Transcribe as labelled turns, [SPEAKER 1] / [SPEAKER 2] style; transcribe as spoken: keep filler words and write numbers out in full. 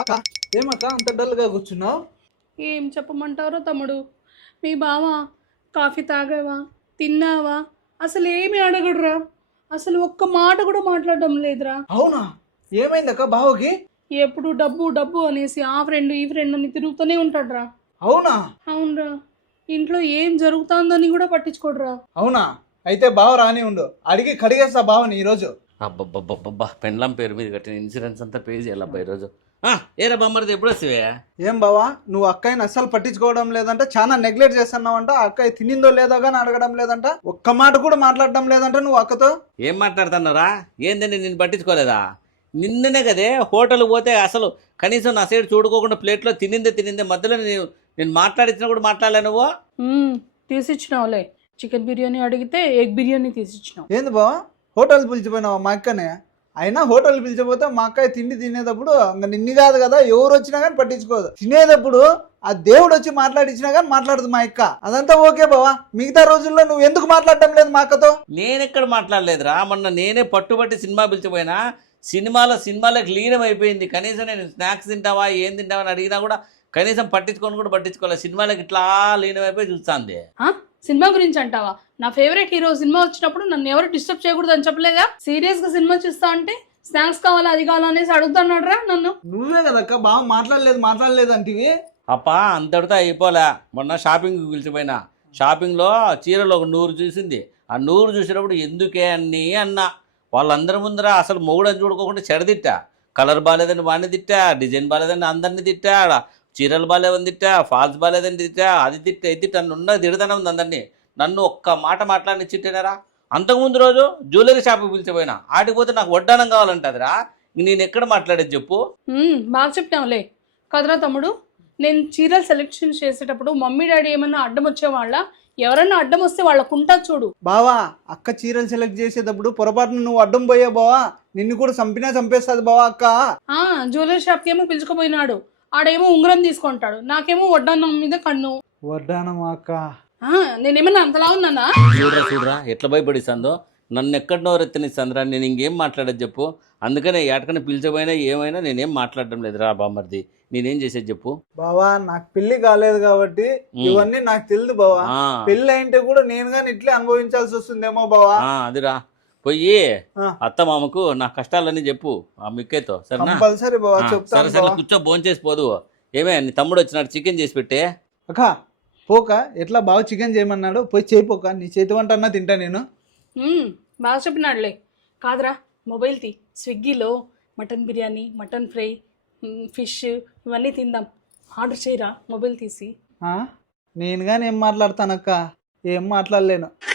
[SPEAKER 1] అక్క ఏమక్క అంత డల్గా కూర్చున్నావు?
[SPEAKER 2] ఏం చెప్పమంటారో తమ్ముడు, మీ బావ కాఫీ తాగావా, తిన్నావా, అసలు ఏమి అడగడురా. అసలు ఒక్క మాట కూడా మాట్లాడడం లేదురా.
[SPEAKER 1] అవునా? ఏమైందక్క బావకి?
[SPEAKER 2] ఎప్పుడు డబ్బు డబ్బు అనేసి ఆ ఫ్రెండ్ ఈ ఫ్రెండ్ అని తిరుగుతూనే ఉంటాడురా.
[SPEAKER 1] అవునా?
[SPEAKER 2] అవునరా, ఇంట్లో ఏం జరుగుతుందని కూడా పట్టించుకోడురా.
[SPEAKER 1] అవునా? అయితే బావ రాని ఉండు, అడిగి కడిగేస్తా బావని ఈరోజు.
[SPEAKER 3] అబ్బబ్బబ్బబ్బా పెండ్లం పేరు మీద కట్టిన ఇన్సూరెన్స్ అంతా పే చేయాలబ్బా ఈరోజు. ఏరా బొమ్మరిది ఎప్పుడు వస్తావే?
[SPEAKER 1] ఏం బావా, నువ్వు అక్కయ్యని అస్సలు పట్టించుకోవడం లేదంట, చాలా నెగ్లెక్ట్ చేస్తున్నావంట. అక్కయ్య తినిందో లేదో కానీ అడగడం లేదంట, ఒక్క మాట కూడా మాట్లాడడం లేదంట నువ్వు అక్కతో.
[SPEAKER 3] ఏం మాట్లాడుతున్నారా? ఏందండి నేను పట్టించుకోలేదా? నిన్ననే కదే హోటల్కి పోతే అసలు కనీసం నా సైడ్ చూడుకోకుండా ప్లేట్లో తినిందే తినిందే మధ్యలో నేను నేను మాట్లాడించినా కూడా మాట్లాడలే నువ్వు.
[SPEAKER 2] మ్మ్, తీసిచ్చినావులే. చికెన్ బిర్యానీ అడిగితే ఎగ్ బిర్యానీ తీసిచ్చినావు.
[SPEAKER 1] ఏంది బావా, హోటల్ పిలిచిపోయినావా మా అక్కనే? అయినా హోటల్ పిలిచిపోతే మా అక్కయ్య తిండి తినేటప్పుడు ఇంకా నిన్ను కాదు కదా, ఎవరు వచ్చినా కానీ పట్టించుకోదు. తినేటప్పుడు ఆ దేవుడు వచ్చి మాట్లాడించినా కానీ మాట్లాడదు మా అక్క. అదంతా ఓకే బావా, మిగతా రోజుల్లో నువ్వు ఎందుకు మాట్లాడటం లేదు మా అక్కతో?
[SPEAKER 3] నేనెక్కడ మాట్లాడలేదురా, మొన్న నేనే పట్టుబట్టి సినిమా పిలిచిపోయినా సినిమాలో సినిమాలోకి లీనం అయిపోయింది. కనీసం నేను స్నాక్స్ తింటావా ఏం తింటావా అని అడిగినా కూడా కనీసం పట్టించుకొని కూడా పట్టించుకోలేదు. సినిమాలోకి ఇట్లా లీనం అయిపోయి చూస్తుంది.
[SPEAKER 2] ఆ? సినిమా గురించి అంటావా? నా ఫేవరెట్ హీరో సినిమా వచ్చినప్పుడు నన్ను ఎవరు డిస్టర్బ్ చేయకూడదు అని చెప్పలేదా? సీరియస్ గా సినిమా చూస్తా అంటే స్నాక్స్ కావాలా అది కావాలా అనేసి అడుగుతున్నాడు రా నన్ను.
[SPEAKER 1] నువ్వే కదక్క బావ మాట్లాడలేదు మాట్లాడలేదు అంటివి.
[SPEAKER 3] అప్పా అంతటితో అయిపోలే. మొన్న షాపింగ్కి పిలిచిపోయినా, షాపింగ్లో చీరలు ఒక నూరు చూసింది. ఆ నూరు చూసినప్పుడు ఎందుకే అన్నీ అన్నా. వాళ్ళందరి ముందర అసలు మొగుడని చూడుకోకుండా చెడదిట్టా. కలర్ బాగాలేదని వాడిని తిట్టా, డిజైన్ బాగాలేదని అందరినీ తిట్టా, చీరలు బాగాలేదని తిట్టా, ఫాల్స్ బాగాలేదని తిట్టా, అది తిట్టా ఇది తిట్టా, నన్ను ఉన్న తిడతానే ఉంది అందరినీ. నన్ను ఒక్క మాట మాట్లాడిని చిట్టినారా. అంతకుముందు రోజు జ్యువెలరీ షాప్కి పిలిచిపోయినా, ఆటిపోతే నాకు వడ్డానం కావాలంటుందిరా. నేను ఎక్కడ మాట్లాడేది చెప్పు?
[SPEAKER 2] మ్మ్, బాగా చెప్పినావులే కదరా తమ్ముడు. నేను చీరలు సెలెక్షన్ చేసేటప్పుడు మమ్మీ డాడీ ఏమన్నా అడ్డం వచ్చేవాళ్ళ? ఎవరన్నా అడ్డం వస్తే వాళ్ళకుంటా చూడు.
[SPEAKER 1] బావా, అక్క చీరలు సెలెక్ట్ చేసేటప్పుడు పొరపాటున నువ్వు అడ్డం పోయా బావా, నిన్ను కూడా చంపినా చంపేస్తుంది బావా అక్క.
[SPEAKER 2] ఆ జ్యువెలరీ షాప్కి ఏమో పిలుచుకుపోయినాడు, ఆడేమో ఉంగరం తీసుకుంటాడు, నాకేమో వడ్డానం మీద కన్ను.
[SPEAKER 1] వడ్డానమా అక్క?
[SPEAKER 2] ఆ, నేనేమన్నా అంతలా ఉన్నానా?
[SPEAKER 3] చూడరా చూడరా ఎట్లా భయపడిస్తుందో. నన్ను ఎక్కడనో రెత్తనిస్తుందిరా. నేను ఇంకేం మాట్లాడేది చెప్పు? అందుకనే ఎటకని పిలిచిపోయినా ఏమైనా నేనేం మాట్లాడడం లేదురా బామ్మర్ది. నేనేం చేసేది చెప్పు?
[SPEAKER 1] బావా, నాకు పెళ్లి కాలేదు కాబట్టి ఇవన్నీ నాకు తెలియదు బావా. పెళ్లి అయింటే కూడా నేను కానీ ఇట్లే అనుభవించాల్సి వస్తుందేమో బావా.
[SPEAKER 3] అదిరా, పోయి అత్త మామకు నా కష్టాలన్నీ చెప్పు ఆ మిక్కేతో, సరేనా?
[SPEAKER 1] కంపల్సరీ బావా,
[SPEAKER 3] సరే
[SPEAKER 1] చెప్తాను
[SPEAKER 3] సరే
[SPEAKER 1] బావా.
[SPEAKER 3] కూర్చో, భోంచేసి పోదు. ఏమే నీ తమ్ముడు వచ్చినాడు, చికెన్ చేసి పెట్టే.
[SPEAKER 1] అక్క పోక, ఎట్లా బాగా చికెన్ చేయమన్నాడు, పోయి చేయిపోక. నీ చేతి వంట అన్నా తింటా నేను.
[SPEAKER 2] మ్మ్, బాగా చెప్పినాడులే. కాదురా, మొబైల్ తీ, స్విగ్గీలో మటన్ బిర్యానీ, మటన్ ఫ్రై, మ్, ఫిష్ ఇవన్నీ తిందాం. ఆర్డర్ చేయరా మొబైల్ తీసి.
[SPEAKER 1] నేను కానీ ఏం మాట్లాడతానక్క, ఏం మాట్లాడలేను.